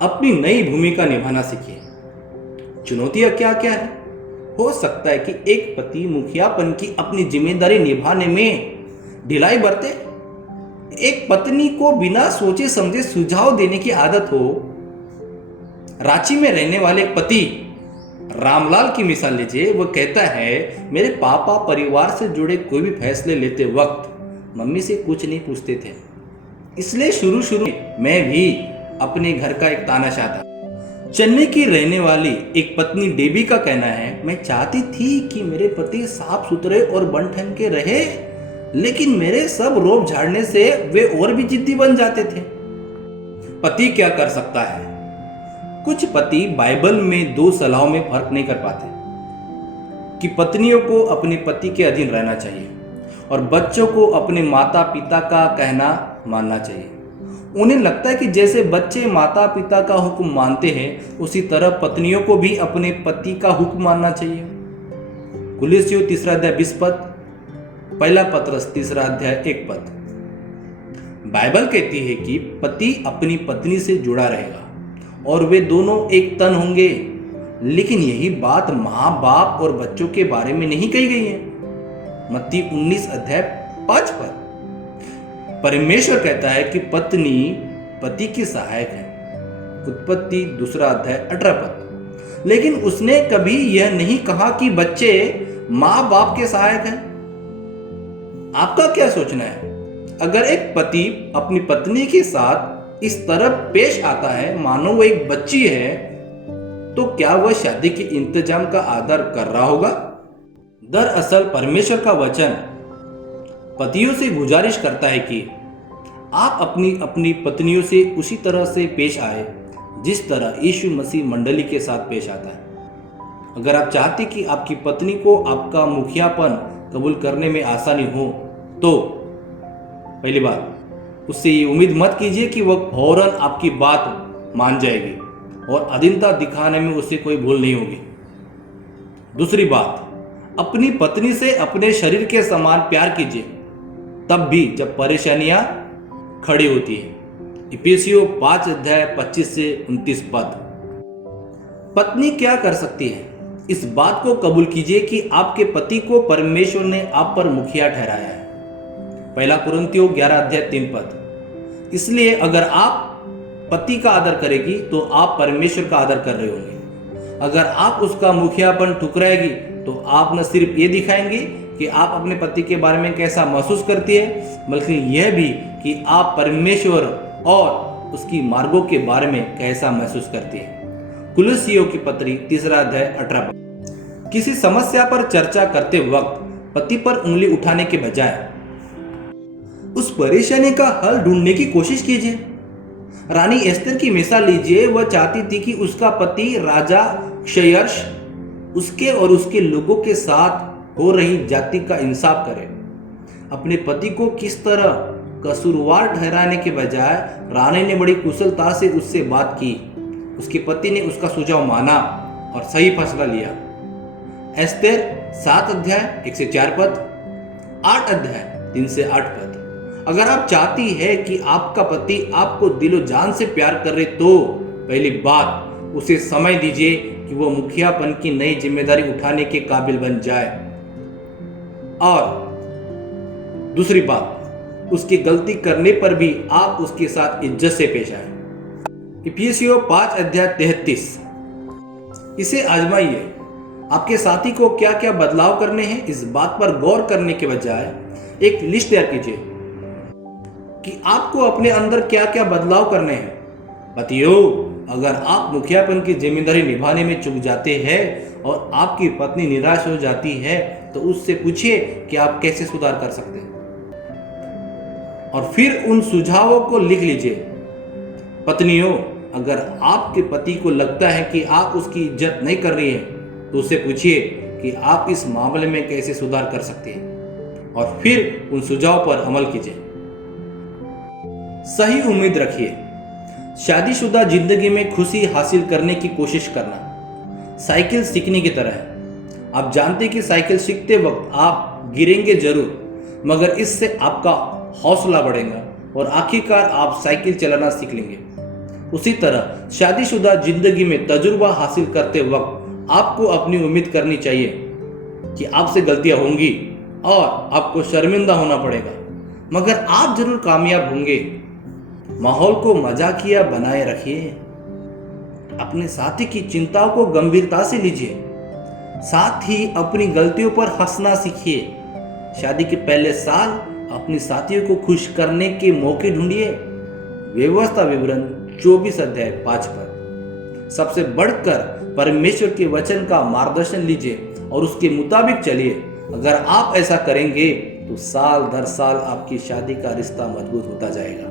अपनी नई भूमिका निभाना सीखिए। चुनौतियां क्या क्या है? हो सकता है कि एक पति मुखियापन की अपनी जिम्मेदारी निभाने में ढिलाई बरते, एक पत्नी को बिना सोचे समझे सुझाव देने की आदत हो। रांची में रहने वाले एक पति रामलाल की मिसाल लीजिए। वह कहता है, मेरे पापा परिवार से जुड़े कोई भी फैसले लेते वक्त मम्मी से कुछ नहीं पूछते थे, इसलिए शुरू शुरू में मैं भी अपने घर का एक तानाशाह था। चेन्नई की रहने वाली एक पत्नी डेबी का कहना है, मैं चाहती थी कि मेरे पति साफ सुथरे और बन ठन के रहे, लेकिन मेरे सब रोब झाड़ने से वे और भी जिद्दी बन जाते थे। पति क्या कर सकता है? कुछ पति बाइबल में 2 सलाहों में फर्क नहीं कर पाते कि पत्नियों को अपने पति के अधीन रहना चाहिए और बच्चों को अपने माता पिता का कहना मानना चाहिए। उन्हें लगता है कि जैसे बच्चे माता पिता का हुक्म मानते हैं, उसी तरह पत्नियों को भी अपने पति का हुक्म मानना चाहिए। कुलुस्सियों 3 अध्याय 20 पद, 1 पतरस 3 अध्याय 1 पद। बाइबल कहती है कि पति अपनी पत्नी से जुड़ा रहेगा और वे दोनों एक तन होंगे, लेकिन यही बात माँ बाप और बच्चों के बारे में नहीं कही गई है। मत्ती 19 अध्याय 5 पद। परमेश्वर कहता है कि पत्नी पति की सहायक है, उत्पत्ति 2 अध्याय 18 पद। लेकिन उसने कभी यह नहीं कहा कि बच्चे माँ बाप के सहायक हैं। आपका क्या सोचना है? अगर एक पति अपनी पत्नी के साथ इस तरह पेश आता है मानो वो एक बच्ची है, तो क्या वह शादी के इंतजाम का आदर कर रहा होगा? दरअसल परमेश्वर का वचन पतियों से गुजारिश करता है कि आप अपनी अपनी पत्नियों से उसी तरह से पेश आए जिस तरह यीशु मसीह मंडली के साथ पेश आता है। अगर आप चाहते कि आपकी पत्नी को आपका मुखियापन कबूल करने में आसानी हो, तो पहली बात, उससे ये उम्मीद मत कीजिए कि वह फौरन आपकी बात मान जाएगी और अधीनता दिखाने में उससे कोई भूल नहीं होगी। दूसरी बात, अपनी पत्नी से अपने शरीर के समान प्यार कीजिए, तब भी जब परेशानियां खड़ी होती है। इफिसियों 5 अध्याय 25 से 29 पद। पत्नी क्या कर सकती है? इस बात को कबूल कीजिए कि आपके पति को परमेश्वर ने आप पर मुखिया ठहराया है। 1 कुरिन्थियों 11 अध्याय 3 पद। इसलिए अगर आप पति का आदर करेगी तो आप परमेश्वर का आदर कर रहे होंगे। अगर आप उसका मुखियापन ठुकराएगी तो आप न सिर्फ ये दिखाएंगे कि आप अपने पति के बारे में कैसा महसूस करती है, बल्कि यह भी कि आप परमेश्वर और उसकी मार्गों के बारे में कैसा महसूस करती है। कुलुस्सियों की पत्री 3 अध्याय 18 पद। किसी समस्या पर चर्चा करते वक्त पति पर उंगली उठाने के बजाय उस परेशानी का हल ढूंढने की कोशिश कीजिए। रानी एस्तर की मिसाल लीजिए। वह चाहती थी कि उसका पति राजा क्षयर्ष उसके और उसके लोगों के साथ हो रही जाति का इंसाफ करे। अपने पति को किस तरह कसूरवार ठहराने के बजाय रानी ने बड़ी कुशलता से उससे बात की। उसके पति ने उसका सुझाव माना और सही फैसला लिया। एस्तर 7 अध्याय 1 से 4 पद, 8 अध्याय 3 से 8 पद। अगर आप चाहती है कि आपका पति आपको दिलो जान से प्यार करे, तो पहली बात, उसे समय दीजिए कि वह मुखियापन की नई जिम्मेदारी उठाने के काबिल बन जाए। और दूसरी बात, उसकी गलती करने पर भी आप उसके साथ इज्जत से पेश आए। इफिसियों 5 अध्याय 33। इसे आजमाइए। आपके साथी को क्या क्या बदलाव करने हैं, इस बात पर गौर करने के बजाय एक लिस्ट तैयार कीजिए कि आपको अपने अंदर क्या क्या बदलाव करने हैं। पतियों, अगर आप मुखियापन की जिम्मेदारी निभाने में चूक जाते हैं और आपकी पत्नी निराश हो जाती है, तो उससे पूछिए कि आप कैसे सुधार कर सकते हैं और फिर उन सुझावों को लिख लीजिए। पत्नियों, अगर आपके पति को लगता है कि आप उसकी इज्जत नहीं कर रही हैं, तो उससे पूछिए कि आप इस मामले में कैसे सुधार कर सकते हैं और फिर उन सुझाव पर अमल कीजिए। सही उम्मीद रखिए। शादीशुदा जिंदगी में खुशी हासिल करने की कोशिश करना साइकिल सीखने की तरह है। आप जानते हैं कि साइकिल सीखते वक्त आप गिरेंगे जरूर, मगर इससे आपका हौसला बढ़ेगा और आखिरकार आप साइकिल चलाना सीख लेंगे। उसी तरह शादीशुदा जिंदगी में तजुर्बा हासिल करते वक्त आपको अपनी उम्मीद करनी चाहिए कि आपसे गलतियां होंगी और आपको शर्मिंदा होना पड़ेगा, मगर आप जरूर कामयाब होंगे। माहौल को मजाकिया बनाए रखिए। अपने साथी की चिंताओं को गंभीरता से लीजिए, साथ ही अपनी गलतियों पर हंसना सीखिए। शादी के पहले साल अपनी साथियों को खुश करने के मौके ढूंढिए। व्यवस्था विवरण 24 अध्याय 5 पर। सबसे बढ़कर परमेश्वर के वचन का मार्गदर्शन लीजिए और उसके मुताबिक चलिए। अगर आप ऐसा करेंगे तो साल दर साल आपकी शादी का रिश्ता मजबूत होता जाएगा।